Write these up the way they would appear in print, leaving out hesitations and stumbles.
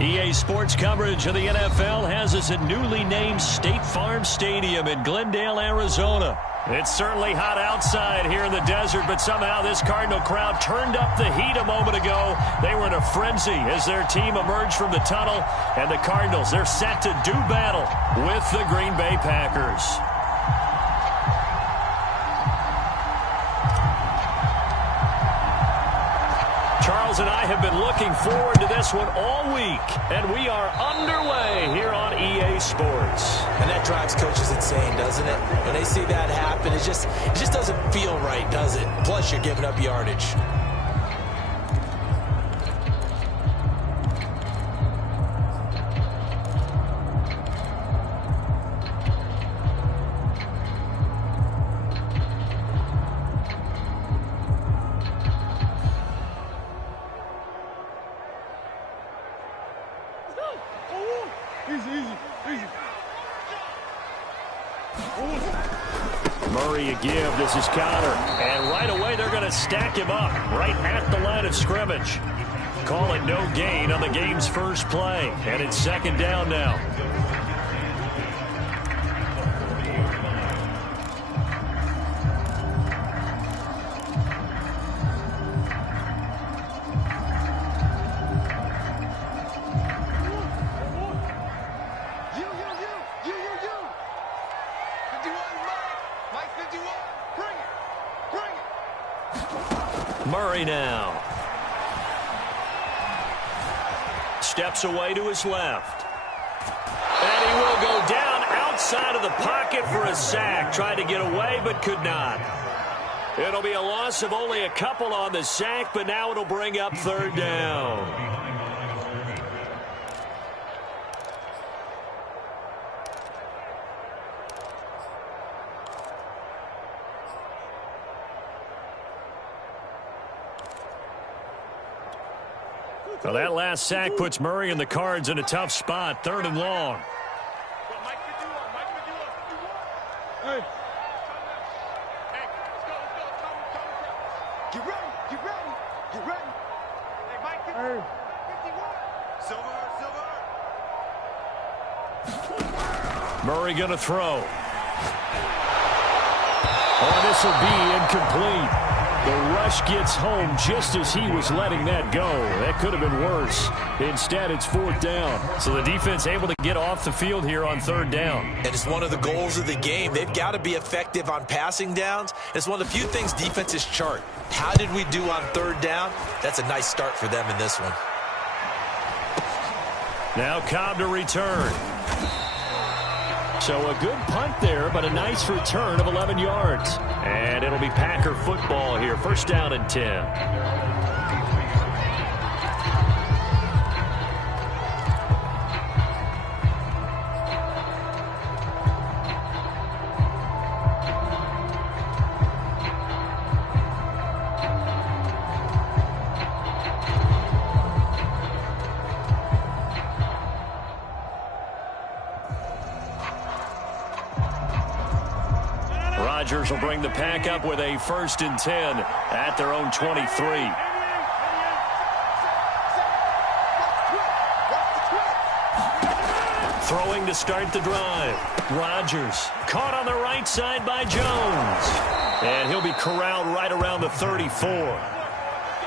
EA Sports coverage of the NFL has us at newly named State Farm Stadium in Glendale, Arizona. It's certainly hot outside here in the desert, but somehow this Cardinal crowd turned up the heat a moment ago. They were in a frenzy as their team emerged from the tunnel, and the Cardinals, they're set to do battle with the Green Bay Packers. Charles and I have been looking forward to this one all week, and we are underway here on EA Sports. And that drives coaches insane, doesn't it? When they see that happen, it just doesn't feel right, does it? Plus, you're giving up yardage. Murray a give. This is Connor. And right away, they're going to stack him up right at the line of scrimmage. Call it no gain on the game's first play. And it's second down now. Murray now. Steps away to his left. And he will go down outside of the pocket for a sack. Tried to get away, but could not. It'll be a loss of only a couple on the sack, but now it'll bring up third down. Well, that last sack puts Murray and the Cards in a tough spot, third and long. Hey. Get ready. Hey, Mike, 51. Silver. Murray going to throw. Oh, this will be incomplete. The rush gets home just as he was letting that go. That could have been worse. Instead, it's fourth down. So the defense able to get off the field here on third down. And it's one of the goals of the game. They've got to be effective on passing downs. It's one of the few things defenses chart. How did we do on third down? That's a nice start for them in this one. Now Cobb to return. So a good punt there, but a nice return of 11 yards. And it'll be Packer football here. First down and 10. Rodgers will bring the Pack up with a first and 10 at their own 23. Throwing to start the drive. Rodgers caught on the right side by Jones. And he'll be corralled right around the 34.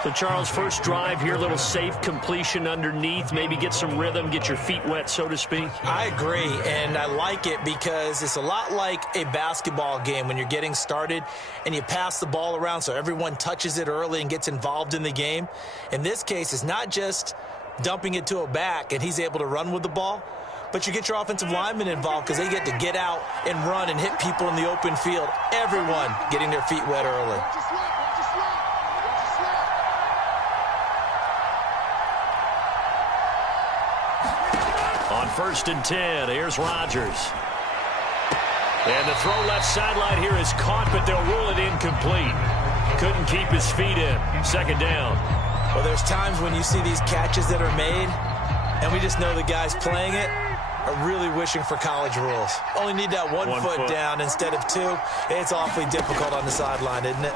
So, Charles, first drive here, little safe completion underneath. Maybe get some rhythm, get your feet wet, so to speak. I agree, and I like it because it's a lot like a basketball game when you're getting started and you pass the ball around so everyone touches it early and gets involved in the game. In this case, it's not just dumping it to a back and he's able to run with the ball, but you get your offensive linemen involved because they get to get out and run and hit people in the open field. Everyone getting their feet wet early. On first and 10, here's Rodgers. And the throw left sideline here is caught, but they'll rule it incomplete. Couldn't keep his feet in. Second down. Well, there's times when you see these catches that are made, and we just know the guys playing it are really wishing for college rules. Only need that one foot down instead of two. It's awfully difficult on the sideline, isn't it?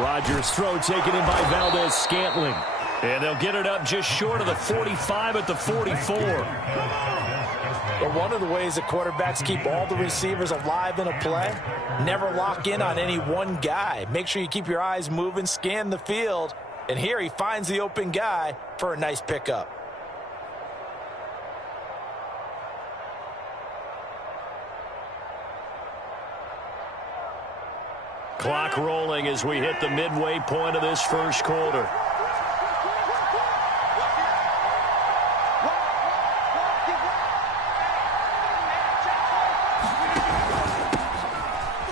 Rodgers' throw taken in by Valdez-Scantling. And they'll get it up just short of the 45 at the 44. But one of the ways that quarterbacks keep all the receivers alive in a play, never lock in on any one guy. Make sure you keep your eyes moving, scan the field. And here he finds the open guy for a nice pickup. Clock rolling as we hit the midway point of this first quarter.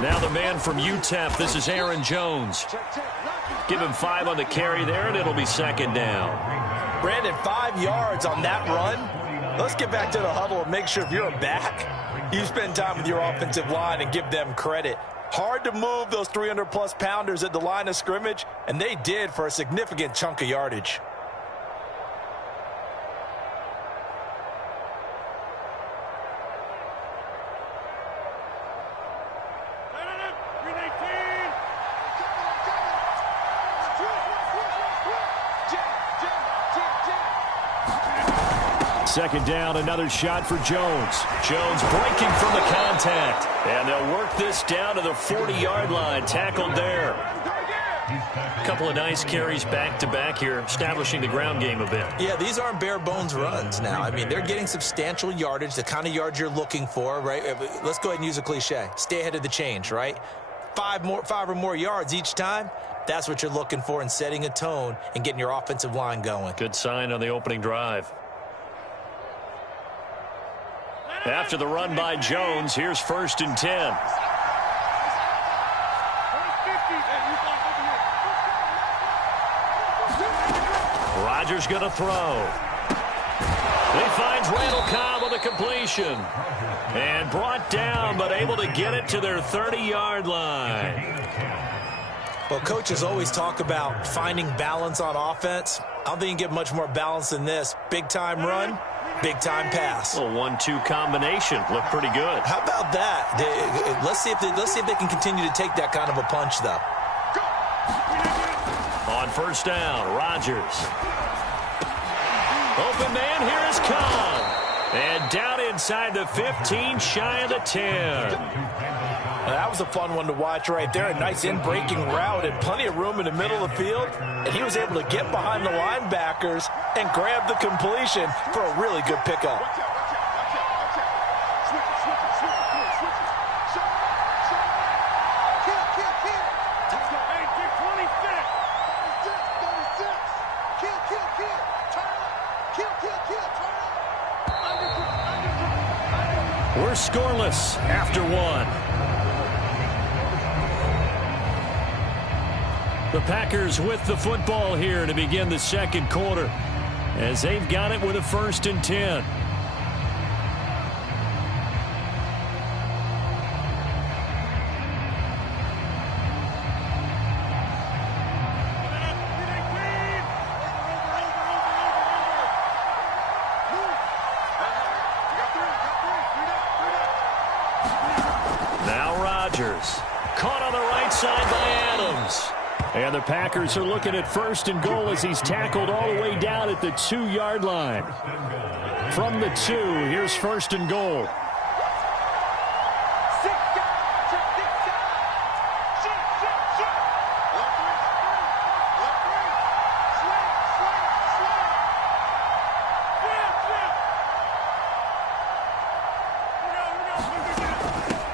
Now the man from UTEP, this is Aaron Jones. Give him 5 on the carry there, and it'll be second down. Brandon, 5 yards on that run. Let's get back to the huddle and make sure if you're a back, you spend time with your offensive line and give them credit. Hard to move those 300-plus pounders at the line of scrimmage, and they did for a significant chunk of yardage. Second down, another shot for Jones. Jones breaking from the contact. And they'll work this down to the 40-yard line. Tackled there. A couple of nice carries back-to-back here, establishing the ground game a bit. Yeah, these aren't bare-bones runs now. I mean, they're getting substantial yardage, the kind of yards you're looking for, right? Let's go ahead and use a cliche. Stay ahead of the change, right? 5 or more yards each time. That's what you're looking for in setting a tone and getting your offensive line going. Good sign on the opening drive. After the run by Jones, here's 1st and 10. Rodgers going to throw. He finds Randall Cobb on the completion. And brought down, but able to get it to their 30-yard line. Well, coaches always talk about finding balance on offense. I don't think you can get much more balance than this. Big-time run. Big-time pass. A 1-2 combination. Looked pretty good. How about that? Let's see if they can continue to take that kind of a punch, though. On 1st down, Rodgers. Open man, here is Cobb. And down inside the 15, shy of the 10. That was a fun one to watch right there. A nice in-breaking route and plenty of room in the middle of the field. And he was able to get behind the linebackers and grab the completion for a really good pickup. We're scoreless after 1. The Packers with the football here to begin the second quarter as they've got it with a 1st and 10. Now Rodgers caught on the right side by Adams. And the Packers are looking at 1st and goal as he's tackled all the way down at the 2-yard line. From the 2, here's 1st and goal.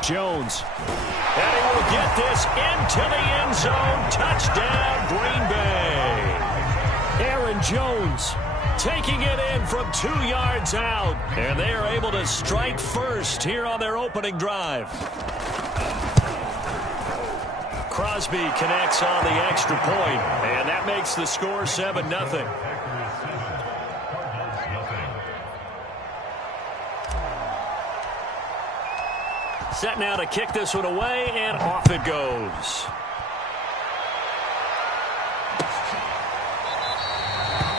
Jones. And he will get this into the end zone. Touchdown, Green Bay. Aaron Jones taking it in from 2 yards out. And they are able to strike first here on their opening drive. Crosby connects on the extra point, and that makes the score 7-0. Set now to kick this one away, and off it goes.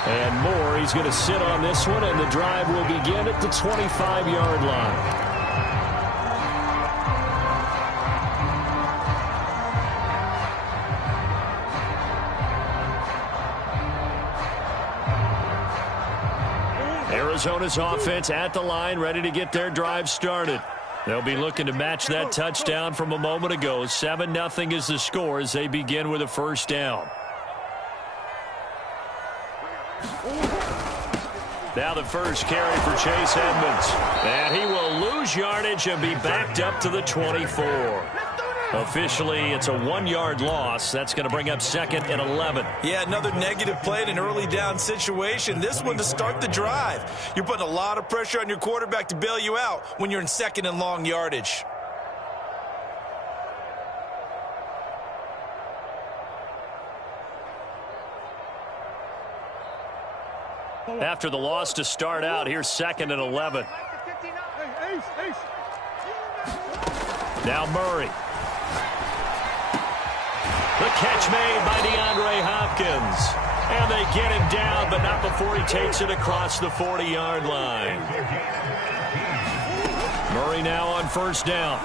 And Moore, he's going to sit on this one, and the drive will begin at the 25-yard line. Arizona's offense at the line, ready to get their drive started. They'll be looking to match that touchdown from a moment ago. 7-0 is the score as they begin with a first down. Now the first carry for Chase Edmonds. And he will lose yardage and be backed up to the 24. Officially, it's a 1-yard loss. That's going to bring up 2nd and 11. Yeah, another negative play in an early down situation. This one to start the drive. You're putting a lot of pressure on your quarterback to bail you out when you're in 2nd and long yardage. After the loss to start out, here's 2nd and 11. Now Murray. The catch made by DeAndre Hopkins. And they get him down, but not before he takes it across the 40-yard line. Murray now on first down.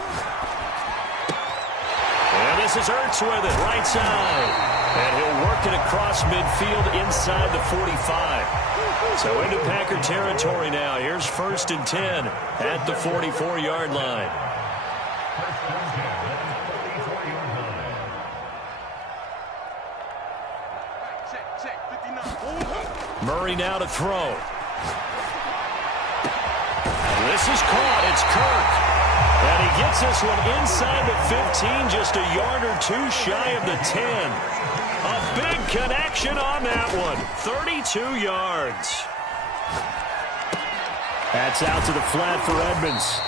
And this is Ertz with it, right side. And he'll work it across midfield inside the 45. So into Packer territory now. Here's 1st and 10 at the 44-yard line. Murray now to throw. This is caught. It's Kirk. And he gets this one inside the 15, just a yard or two shy of the 10. A big connection on that one. 32 yards. That's out to the flat for Edmonds.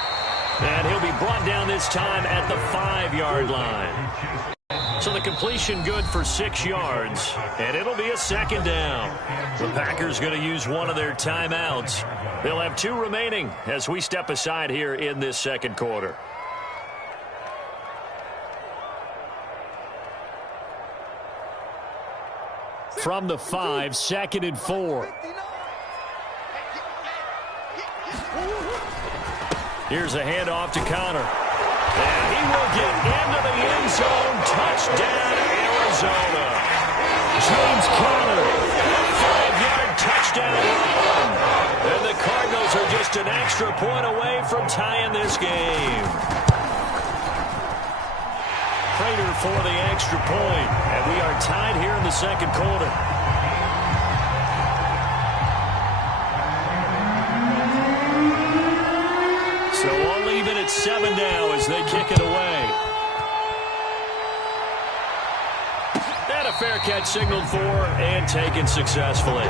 And he'll be brought down this time at the 5-yard line. So the completion good for 6 yards, and it'll be a 2nd down. The Packers going to use one of their timeouts. They'll have 2 remaining as we step aside here in this 2nd quarter. From the 5, 2nd and 4. Here's a handoff to Connor. And he will get into the end zone. Touchdown, Arizona. James Conner, 5-yard touchdown run. And the Cardinals are just an extra point away from tying this game. Prater for the extra point. And we are tied here in the 2nd quarter. So we'll leave it at 7 now as they kick it away. And a fair catch signaled for and taken successfully.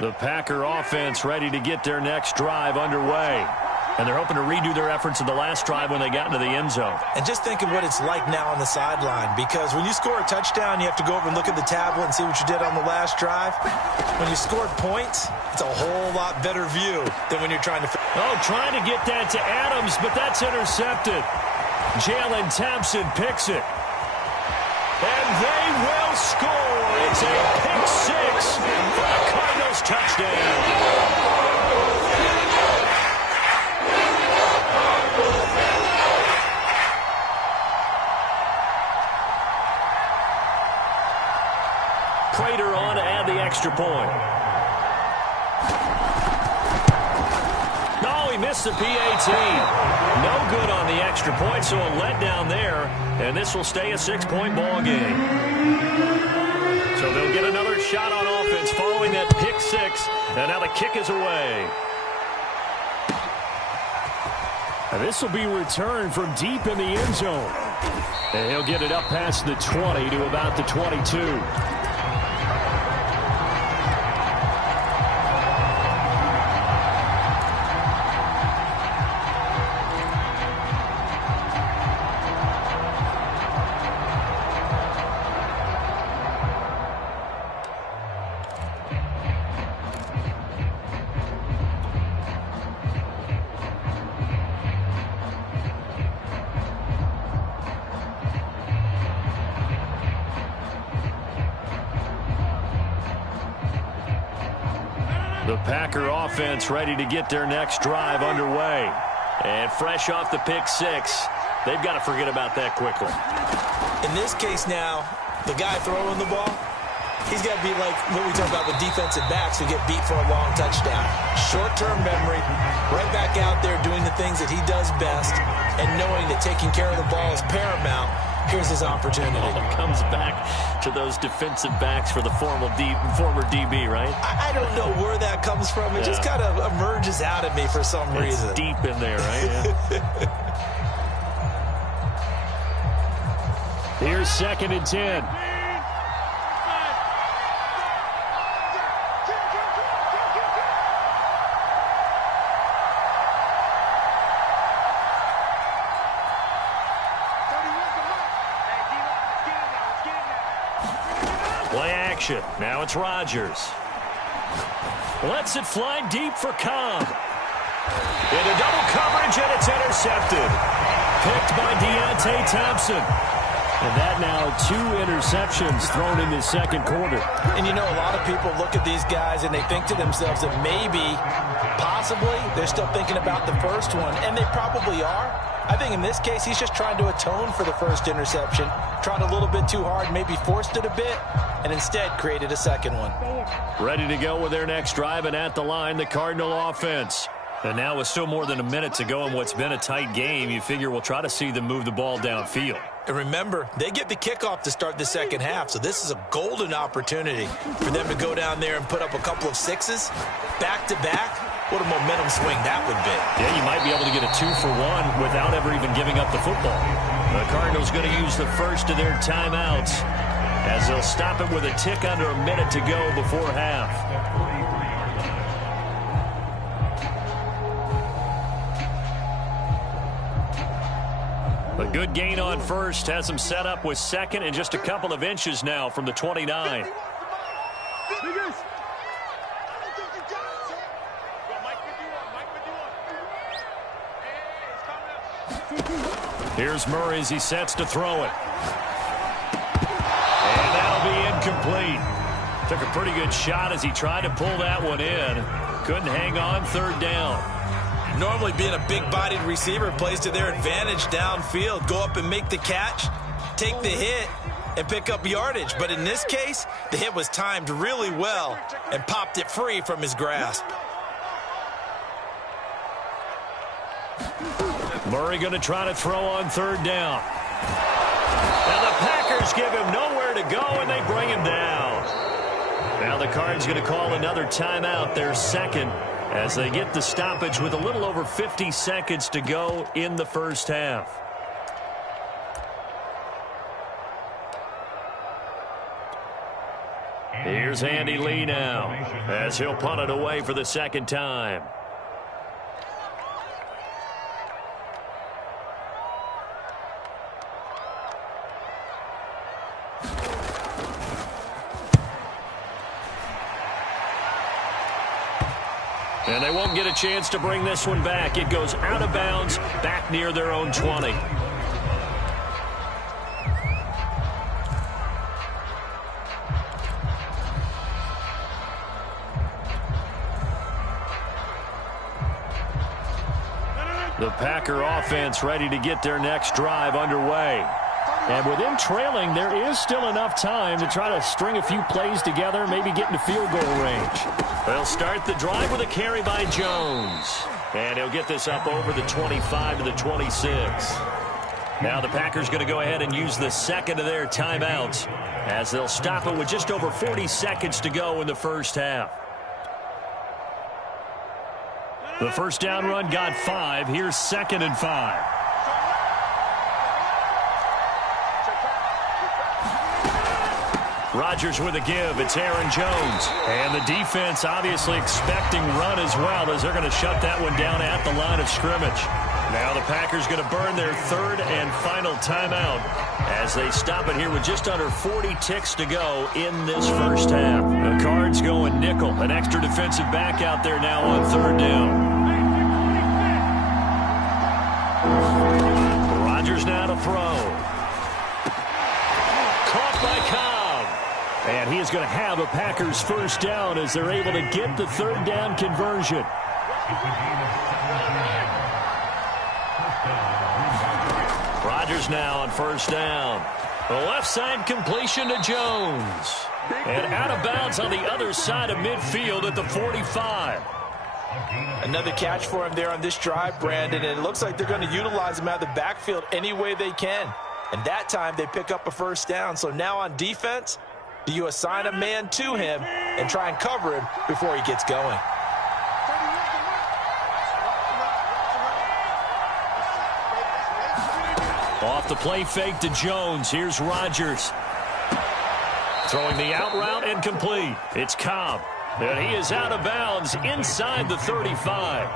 The Packer offense ready to get their next drive underway. And they're hoping to redo their efforts in the last drive when they got into the end zone. And just think of what it's like now on the sideline, because when you score a touchdown, you have to go over and look at the tablet and see what you did on the last drive. When you scored points, it's a whole lot better view than when you're trying to... trying to get that to Adams, but that's intercepted. Jalen Thompson picks it. And they will score. It's a pick 6 for the Cardinals touchdown. Prater on to add the extra point. No, he missed the PAT. No good on the extra point, so a letdown there, and this will stay a 6-point ball game. So they'll get another shot on offense following that pick 6, and now the kick is away. And this will be returned from deep in the end zone. And he'll get it up past the 20 to about the 22. The Packer offense ready to get their next drive underway. And fresh off the pick six, they've got to forget about that quickly. In this case now, the guy throwing the ball, he's got to be like what we talk about with defensive backs who get beat for a long touchdown. Short-term memory, right back out there doing the things that he does best, and knowing that taking care of the ball is paramount. Here's his opportunity. Comes back to those defensive backs for the former DB, right? I don't know where that comes from. It just kind of emerges out of me for some reason. It's deep in there, right? Yeah. Here's 2nd and 10. Play action. Now it's Rodgers. Lets it fly deep for Cobb. Into double coverage, and it's intercepted. Picked by Deontay Thompson. And that now 2 interceptions thrown in the second quarter. And you know, a lot of people look at these guys and they think to themselves that maybe, possibly, they're still thinking about the first one. And they probably are. I think in this case, he's just trying to atone for the first interception. Tried a little bit too hard, maybe forced it a bit, and instead created a second one. Ready to go with their next drive, and at the line, the Cardinal offense. And now with still more than a minute to go in what's been a tight game, you figure we'll try to see them move the ball downfield. And remember, they get the kickoff to start the second half, so this is a golden opportunity for them to go down there and put up a couple of sixes back-to-back. What a momentum swing that would be. Yeah, you might be able to get a 2-for-1 without ever even giving up the football. The Cardinals going to use the first of their timeouts as they'll stop it with a tick under a minute to go before half. A good gain on first has them set up with second and just a couple of inches now from the 29. Here's Murray as he sets to throw it. And that'll be incomplete. Took a pretty good shot as he tried to pull that one in. Couldn't hang on, 3rd down. Normally being a big-bodied receiver plays to their advantage downfield. Go up and make the catch, take the hit, and pick up yardage. But in this case, the hit was timed really well and popped it free from his grasp. Murray going to try to throw on 3rd down. Now the Packers give him nowhere to go, and they bring him down. Now the Cards going to call another timeout, their second, as they get the stoppage with a little over 50 seconds to go in the first half. Here's Andy Lee now as he'll punt it away for the second time. And they won't get a chance to bring this one back. It goes out of bounds, back near their own 20. The Packer offense ready to get their next drive underway. And with them trailing, there is still enough time to try to string a few plays together, maybe get into field goal range. They'll start the drive with a carry by Jones. And he'll get this up over the 25 to the 26. Now the Packers going to go ahead and use the second of their timeouts as they'll stop it with just over 40 seconds to go in the first half. The first down run got 5. Here's 2nd and 5. Rodgers with a give. It's Aaron Jones. And the defense obviously expecting run as well, as they're going to shut that one down at the line of scrimmage. Now the Packers going to burn their 3rd and final timeout as they stop it here with just under 40 ticks to go in this first half. The Cards going nickel. An extra defensive back out there now on 3rd down. Rodgers now to throw. Caught by Cobb. And he is going to have a Packers first down as they're able to get the third down conversion. Rodgers now on first down. The left side completion to Jones. And out of bounds on the other side of midfield at the 45. Another catch for him there on this drive, Brandon, and it looks like they're going to utilize him out of the backfield any way they can. And that time they pick up a first down. So now on defense, do you assign a man to him and try and cover him before he gets going? Off the play fake to Jones. Here's Rodgers. Throwing the out route incomplete. It's Cobb. And he is out of bounds inside the 35.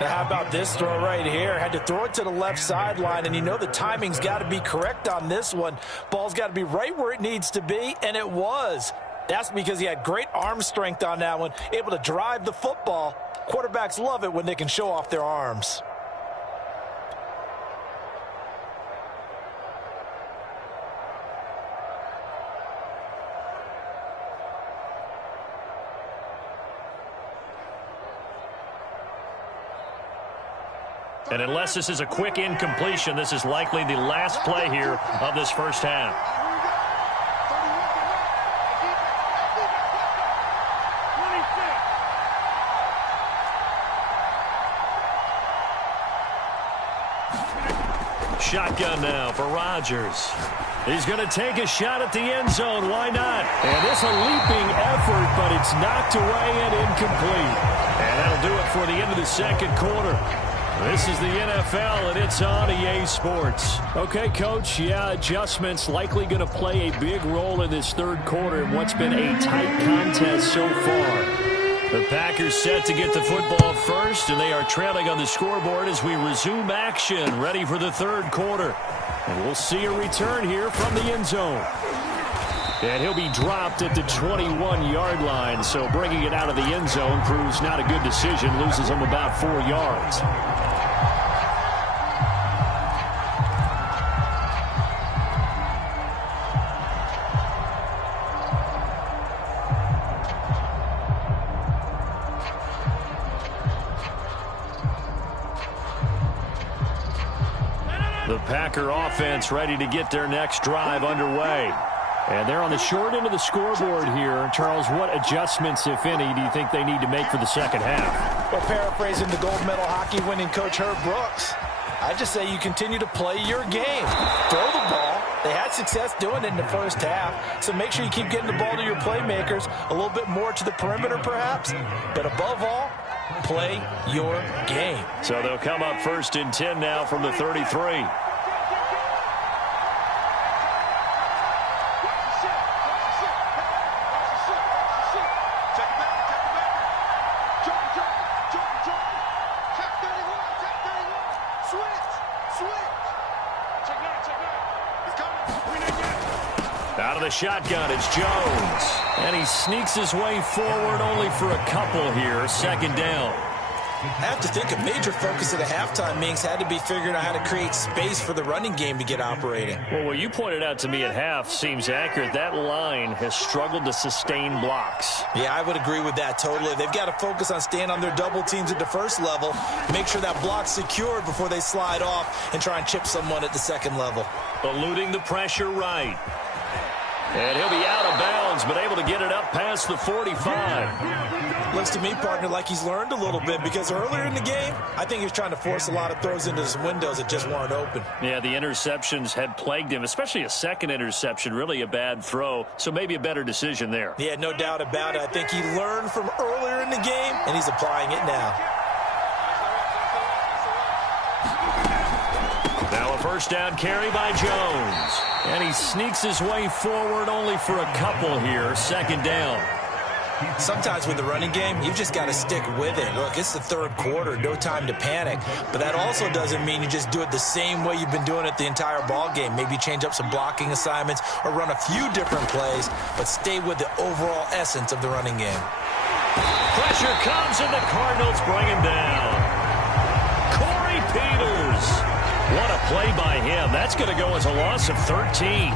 Now how about this throw right here? Had to throw it to the left sideline, and you know the timing's got to be correct on this one. Ball's got to be right where it needs to be, and it was. That's because he had great arm strength on that one, able to drive the football. Quarterbacks love it when they can show off their arms. And unless this is a quick incompletion, this is likely the last play here of this first half. Shotgun now for Rodgers. He's going to take a shot at the end zone. Why not? And it's a leaping effort, but it's knocked away and incomplete. And that'll do it for the end of the second quarter. This is the NFL, and it's on EA Sports. Okay, Coach, yeah, adjustments likely going to play a big role in this third quarter in what's been a tight contest so far. The Packers set to get the football first, and they are trailing on the scoreboard as we resume action, ready for the third quarter. And we'll see a return here from the end zone. And he'll be dropped at the 21-yard line, so bringing it out of the end zone proves not a good decision, loses him about 4 yards. The Packer offense ready to get their next drive underway. And they're on the short end of the scoreboard here. Charles, what adjustments, if any, do you think they need to make for the second half? Well, paraphrasing the gold medal hockey winning coach Herb Brooks, I just say you continue to play your game. Throw the ball. They had success doing it in the first half, so make sure you keep getting the ball to your playmakers, a little bit more to the perimeter perhaps, but above all, play your game. So they'll come up first and 10 now from the 33. Out of the shotgun, it's Jones. And he sneaks his way forward only for a couple here. Second down. I have to think a major focus at the halftime meetings had to be figuring out how to create space for the running game to get operating. Well, what you pointed out to me at half seems accurate. That line has struggled to sustain blocks. Yeah, I would agree with that totally. They've got to focus on staying on their double teams at the first level, make sure that block's secured before they slide off and try and chip someone at the second level. Eluding the pressure right. And he'll be out of bounds, but able to get it up past the 45. Looks to me, partner, like he's learned a little bit because earlier in the game, I think he was trying to force a lot of throws into some windows that just weren't open. Yeah, the interceptions had plagued him, especially a second interception, really a bad throw, so maybe a better decision there. Yeah, no doubt about it. I think he learned from earlier in the game, and he's applying it now. Now a first down carry by Jones. And he sneaks his way forward only for a couple here. Second down. Sometimes with the running game, you've just got to stick with it. Look, it's the third quarter, no time to panic. But that also doesn't mean you just do it the same way you've been doing it the entire ball game. Maybe change up some blocking assignments or run a few different plays, but stay with the overall essence of the running game. Pressure comes and the Cardinals bring him down. Corey Peters. What a play by him. That's going to go as a loss of 13.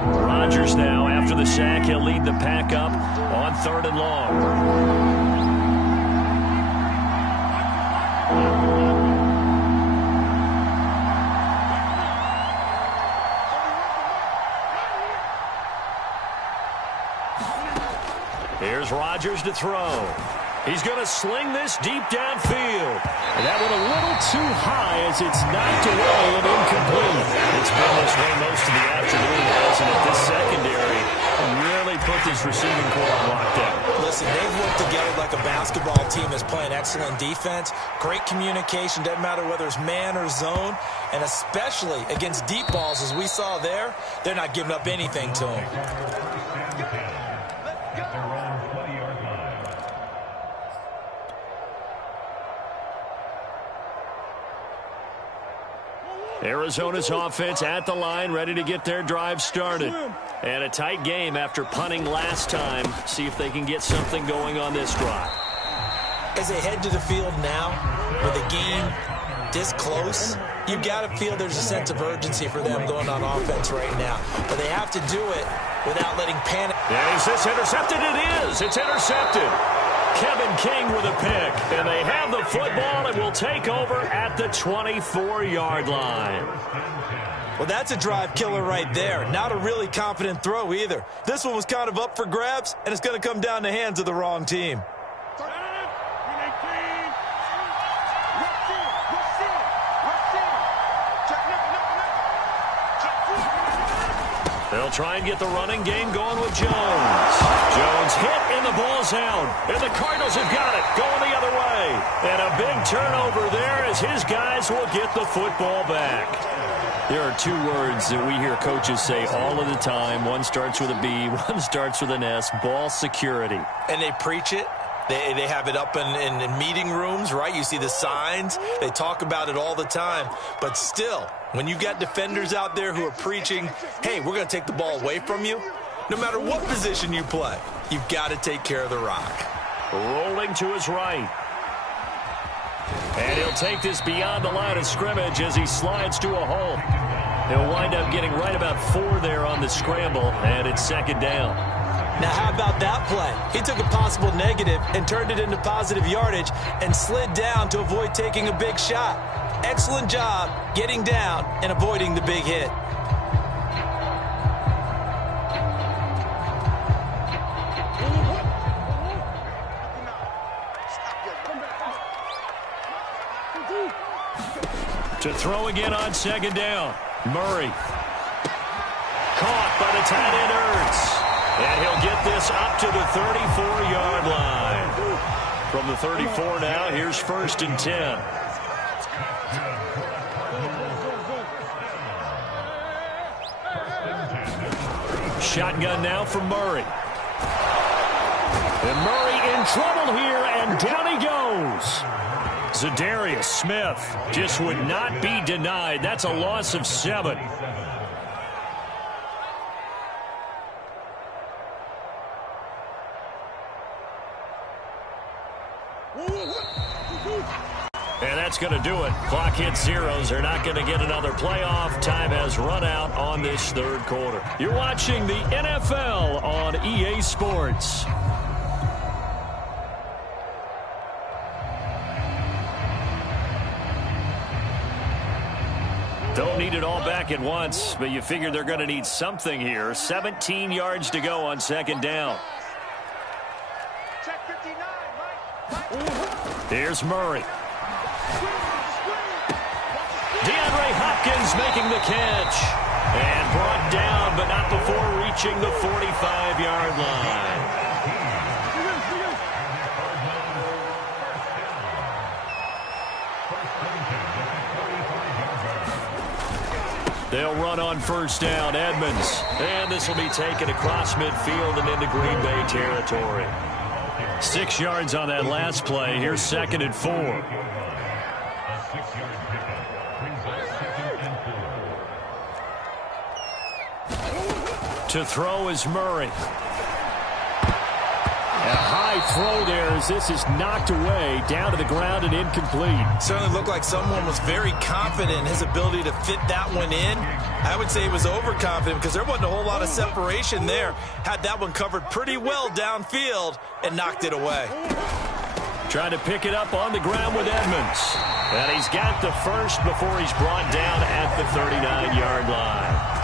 Rodgers now, after the sack, he'll lead the pack up on 3rd and long. Here's Rodgers to throw. He's going to sling this deep downfield. And that went a little too high as it's knocked away and incomplete. It's been this way most of the afternoon, hasn't it? This secondary really put this receiving corps on lockdown. Listen, they've worked together like a basketball team is playing excellent defense. Great communication, doesn't matter whether it's man or zone. And especially against deep balls, as we saw there, they're not giving up anything to them. Arizona's offense at the line, ready to get their drive started. And a tight game after punting last time. See if they can get something going on this drive. As they head to the field now, with the game this close, you've got to feel there's a sense of urgency for them going on offense right now. But they have to do it without letting panic. Yeah, is this intercepted? It is. It's intercepted. Kevin King with a pick, and they have the football and will take over at the 24-yard line. Well, that's a drive killer right there. Not a really confident throw either. This one was kind of up for grabs, and it's going to come down the hands of the wrong team. They'll try and get the running game going with Jones. Jones hit, and the ball's out. And the Cardinals have got it, going the other way. And a big turnover there as his guys will get the football back. There are two words that we hear coaches say all of the time. One starts with a B, one starts with an S, ball security. And they preach it. They have it up in meeting rooms, right? You see the signs. They talk about it all the time. But still, when you've got defenders out there who are preaching, hey, we're going to take the ball away from you, no matter what position you play, you've got to take care of the rock. Rolling to his right. And he'll take this beyond the line of scrimmage as he slides to a hole. He'll wind up getting right about 4 there on the scramble, and it's 2nd down. Now, how about that play? He took a possible negative and turned it into positive yardage and slid down to avoid taking a big shot. Excellent job getting down and avoiding the big hit. To throw again on 2nd down. Murray. Caught by the tight end Ertz. And he'll get this up to the 34-yard line. From the 34 now, here's 1st and 10. Shotgun now for Murray. And Murray in trouble here, and down he goes. Zadarius Smith just would not be denied. That's a loss of 7. And that's going to do it. Clock hits zeros. They're not going to get another playoff. Time has run out on this 3rd quarter. You're watching the NFL on EA Sports. Don't need it all back at once, but you figure they're going to need something here. 17 yards to go on 2nd down. Here's Murray. DeAndre Hopkins making the catch. And brought down, but not before reaching the 45-yard line. They'll run on 1st down, Edmonds. And this will be taken across midfield and into Green Bay territory. 6 yards on that last play. Here's 2nd and 4. To throw is Murray. And a high throw there as this is knocked away, down to the ground and incomplete. Certainly looked like someone was very confident in his ability to fit that one in. I would say he was overconfident because there wasn't a whole lot of separation there. Had that one covered pretty well downfield and knocked it away. Trying to pick it up on the ground with Edmonds. And he's got the first before he's brought down at the 39-yard line.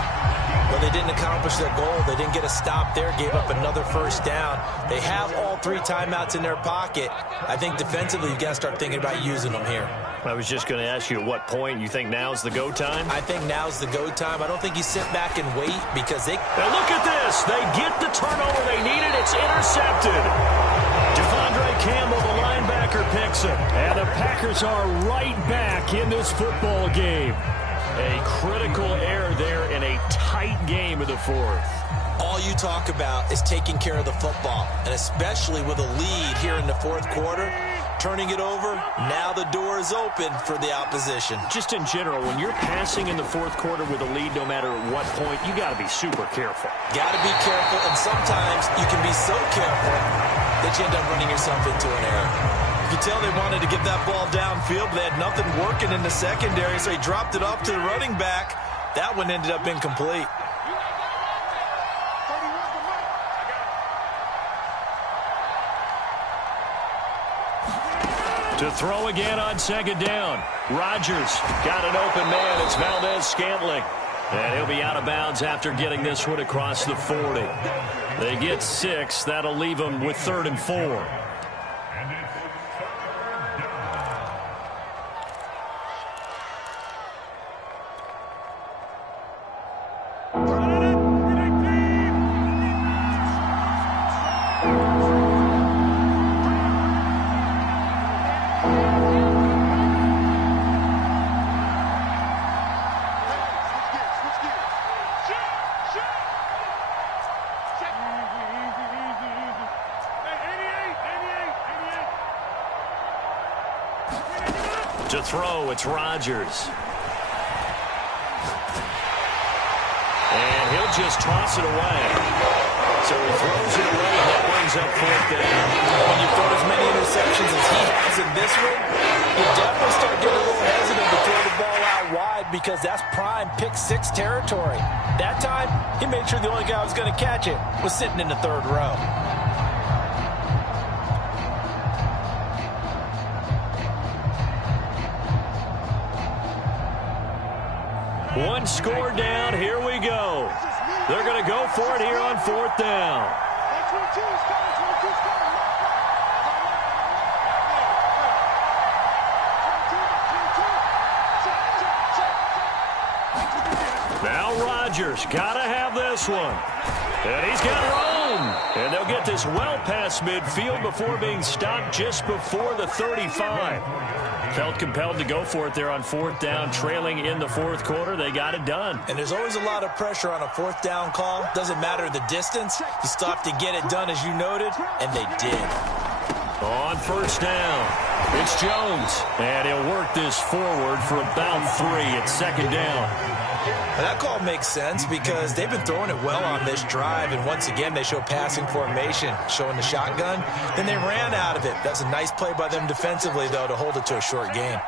Well, they didn't accomplish their goal. They didn't get a stop there, gave up another first down. They have all 3 timeouts in their pocket. I think defensively you've got to start thinking about using them here. I was just going to ask you at what point you think now's the go time? I think now's the go time. I don't think you sit back and wait because they... Now look at this. They get the turnover they needed. It's intercepted. Devondre Campbell, the linebacker, picks it. And the Packers are right back in this football game. A critical error there in a tight game of the fourth. All you talk about is taking care of the football, and especially with a lead here in the fourth quarter, turning it over, now the door is open for the opposition. Just in general, when you're passing in the fourth quarter with a lead, no matter at what point, you got to be super careful. Got to be careful, and sometimes you can be so careful that you end up running yourself into an error. You can tell they wanted to get that ball downfield, but they had nothing working in the secondary, so he dropped it off to the running back. That one ended up incomplete. To throw again on second down. Rodgers got an open man. It's Valdez-Scantling. And he'll be out of bounds after getting this one across the 40. They get 6. That'll leave them with 3rd and 4. To throw, it's Rodgers. And he'll just toss it away. So he throws it away, and that brings up 4th down. When you throw as many interceptions as he has in this one, you definitely start getting a little hesitant to throw the ball out wide because that's prime pick-6 territory. That time, he made sure the only guy who was going to catch it was sitting in the 3rd row. One score down. Here we go. They're going to go for it here on 4th down. Now Rodgers got to have this one. And he's got room. And they'll get this well past midfield before being stopped just before the 35. Felt compelled to go for it there on 4th down, trailing in the 4th quarter. They got it done. And there's always a lot of pressure on a 4th down call. Doesn't matter the distance. You still have to get it done, as you noted, and they did. On 1st down, it's Jones. And he'll work this forward for about 3 at 2nd down. And that call makes sense because they've been throwing it well on this drive, and once again they show passing formation, showing the shotgun. Then they ran out of it. That's a nice play by them defensively, though, to hold it to a short gain.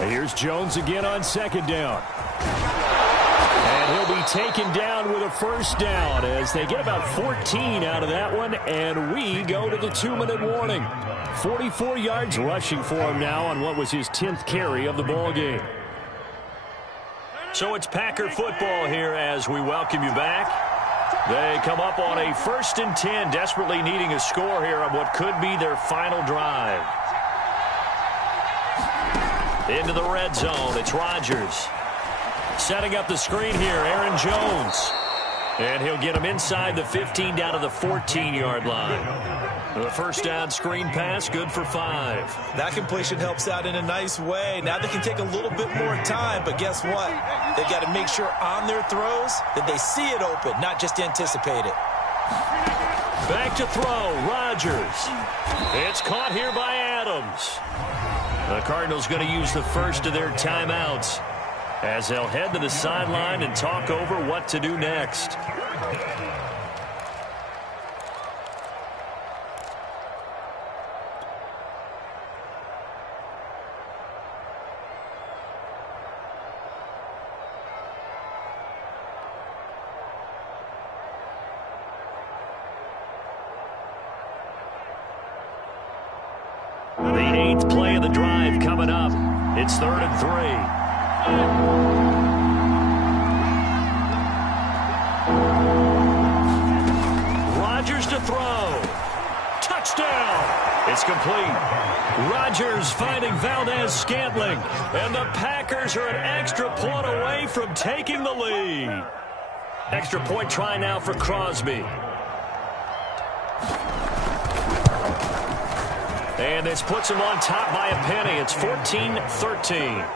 And here's Jones again on 2nd down. And he'll be taken down with a 1st down as they get about 14 out of that one, and we go to the 2-minute warning. 44 yards rushing for him now on what was his 10th carry of the ball game. So it's Packer football here as we welcome you back. They come up on a 1st and 10, desperately needing a score here on what could be their final drive. Into the red zone, it's Rodgers. Setting up the screen here, Aaron Jones. And he'll get him inside the 15 down to the 14-yard line. The 1st down screen pass, good for 5. That completion helps out in a nice way. Now they can take a little bit more time, but guess what? They've got to make sure on their throws that they see it open, not just anticipate it. Back to throw, Rodgers. It's caught here by Adams. The Cardinals going to use the first of their timeouts. as they'll head to the sideline and talk over what to do next. The 8th play of the drive coming up. It's 3rd and 3. Rodgers to throw. Touchdown. It's complete. Rodgers finding Valdez-Scantling. And the Packers are an extra point away from taking the lead. Extra point try now for Crosby. And this puts him on top by a penny. It's 14-13.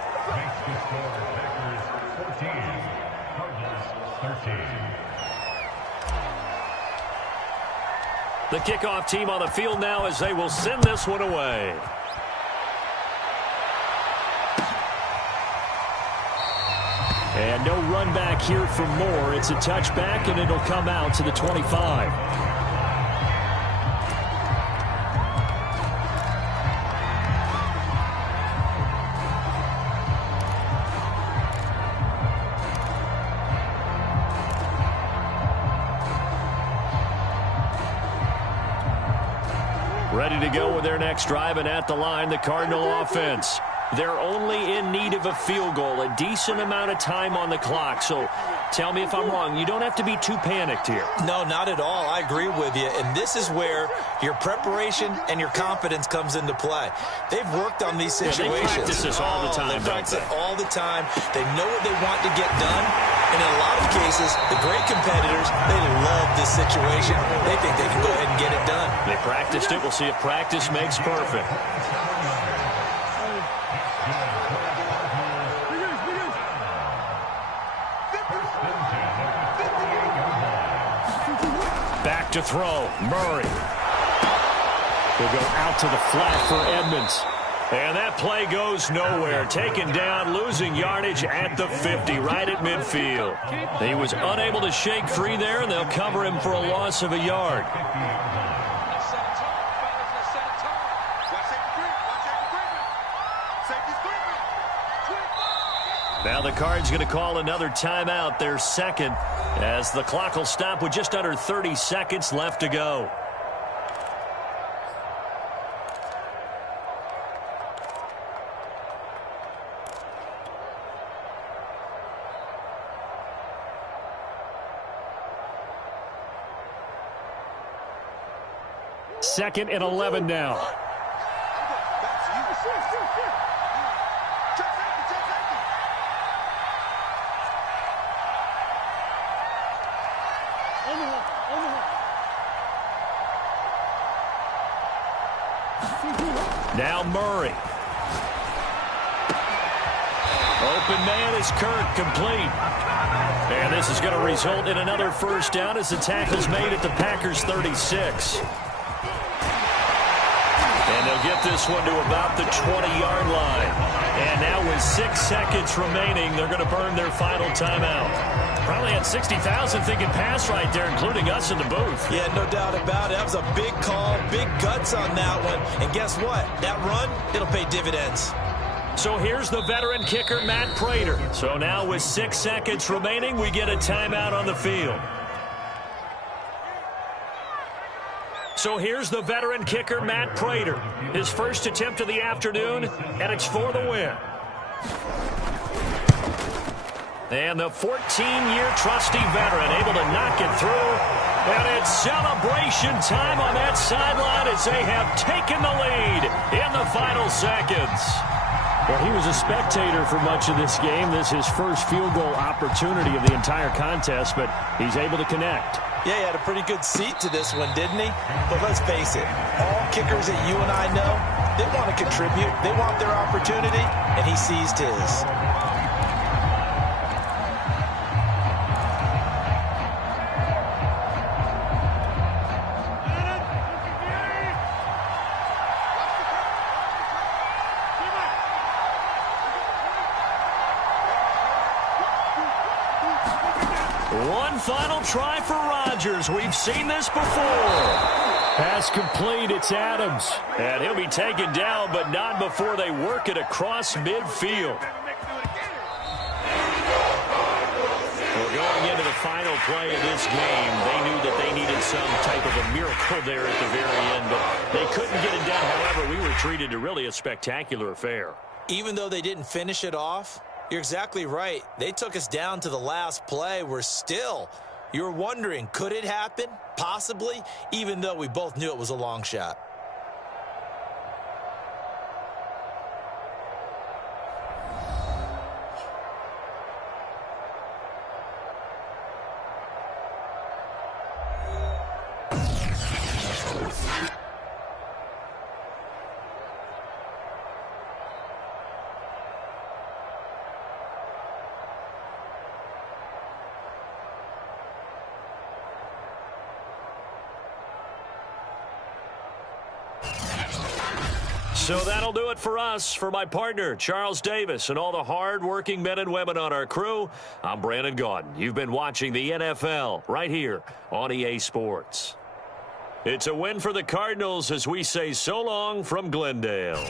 The kickoff team on the field now as they will send this one away. And no run back here for Moore. It's a touchback, and it'll come out to the 25. Ready to go with their next drive, and at the line, the Cardinal offense. They're only in need of a field goal, a decent amount of time on the clock. So tell me if I'm wrong. You don't have to be too panicked here. No, not at all. I agree with you. And this is where your preparation and your confidence comes into play. They've worked on these situations. They practice this all the time, They practice it all the time. They know what they want to get done. And in a lot of cases, the great competitors, they love this situation. They think they can go ahead and get it done. They practiced it. We'll see if practice makes perfect. Back to throw. Murray. Will go out to the flat for Edmonds. And that play goes nowhere. Taken down, losing yardage at the 50, right at midfield. He was unable to shake free there, and they'll cover him for a loss of a yard. Now the Cards going to call another timeout, their second, as the clock will stop with just under 30 seconds left to go. Second and 11 now. Now Murray. Open man is Kirk, complete. And this is going to result in another first down as the tackle's made at the Packers' 36. And they'll get this one to about the 20-yard line. And now with 6 seconds remaining, they're going to burn their final timeout. Probably had 60,000 thinking pass right there, including us in the booth. Yeah, no doubt about it. That was a big call, big guts on that one. And guess what? That run, it'll pay dividends. So here's the veteran kicker, Matt Prater. So now with 6 seconds remaining, we get a timeout on the field. So here's the veteran kicker, Matt Prater. His first attempt of the afternoon, and it's for the win. And the 14-year trusty veteran able to knock it through. And it's celebration time on that sideline as they have taken the lead in the final seconds. Well, he was a spectator for much of this game. This is his first field goal opportunity of the entire contest, but he's able to connect. Yeah, he had a pretty good seat to this one, didn't he? But let's face it, all kickers that you and I know, they want to contribute. They want their opportunity, and he seized his. final try for Rodgers. We've seen this before. Pass complete. It's Adams. And he'll be taken down, but not before they work it across midfield. Well, going into the final play of this game, they knew that they needed some type of a miracle there at the very end, but they couldn't get it done. However, we were treated to really a spectacular affair. Even though they didn't finish it off, you're exactly right. They took us down to the last play. You were wondering, could it happen? Possibly, even though we both knew it was a long shot. So that'll do it for us. For my partner, Charles Davis, and all the hard-working men and women on our crew, I'm Brandon Gaudin. You've been watching the NFL right here on EA Sports. It's a win for the Cardinals as we say so long from Glendale.